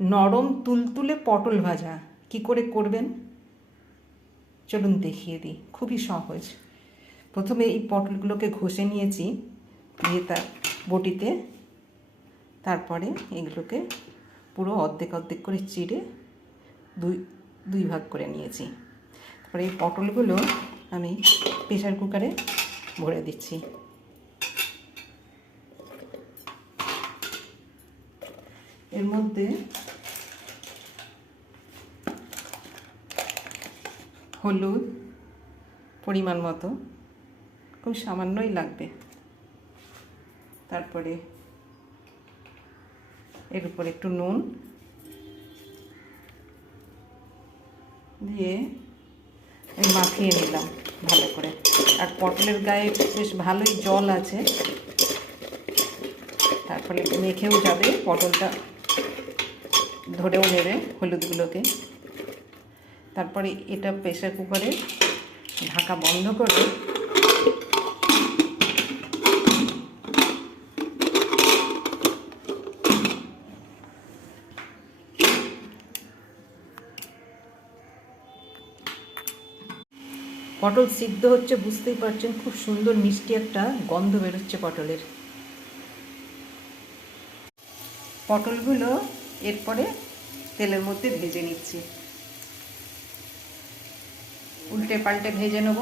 নরম তুলতুলে পটল ভাজা কি করে করবেন চলুন দেখিয়ে দিই। খুবই সহজ। প্রথমে এই পটলগুলোকে ঘষে নিয়েছি দিয়ে তার বটিতে, তারপরে এগুলোকে পুরো অর্ধেক অর্ধেক করে চিড়ে দুই ভাগ করে নিয়েছি। তারপরে এই পটলগুলো আমি প্রেসার কুকারে ভরে দিচ্ছি। এর মধ্যে হলুদ পরিমাণ মতো, খুব সামান্যই লাগবে। তারপরে এর উপর একটু নুন দিয়ে মাখিয়ে নিলাম ভালো করে। আর পটলের গায়ে বেশ ভালোই জল আছে, তারপরে মেখেও যাবে, পটলটা ধরেও নেবে হলুদগুলোকে। তারপরে এটা প্রেসার কুকারে ঢাকা বন্ধ করে পটল সিদ্ধ হচ্ছে, বুঝতেই পারছেন খুব সুন্দর মিষ্টি একটা গন্ধ বেরোচ্ছে পটলের। পটলগুলো এরপরে তেলের মধ্যে ভেজে নিচ্ছি, উল্টে পাল্টে ভেজে নেব,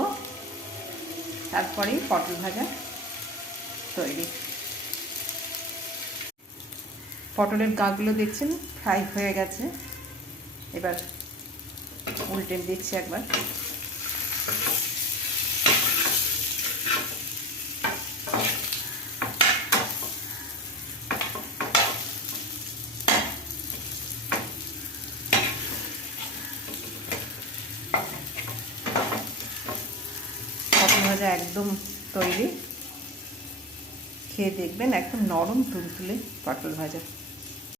তারপরেই পটল ভাজা তৈরি। পটলের গাগুলো দেখছেন ফ্রাই হয়ে গেছে, এবার উল্টে দিচ্ছি একবার। পটল ভাজা একদম তৈরি, খেয়ে দেখবেন একদম নরম তুলতুলে পটল ভাজা।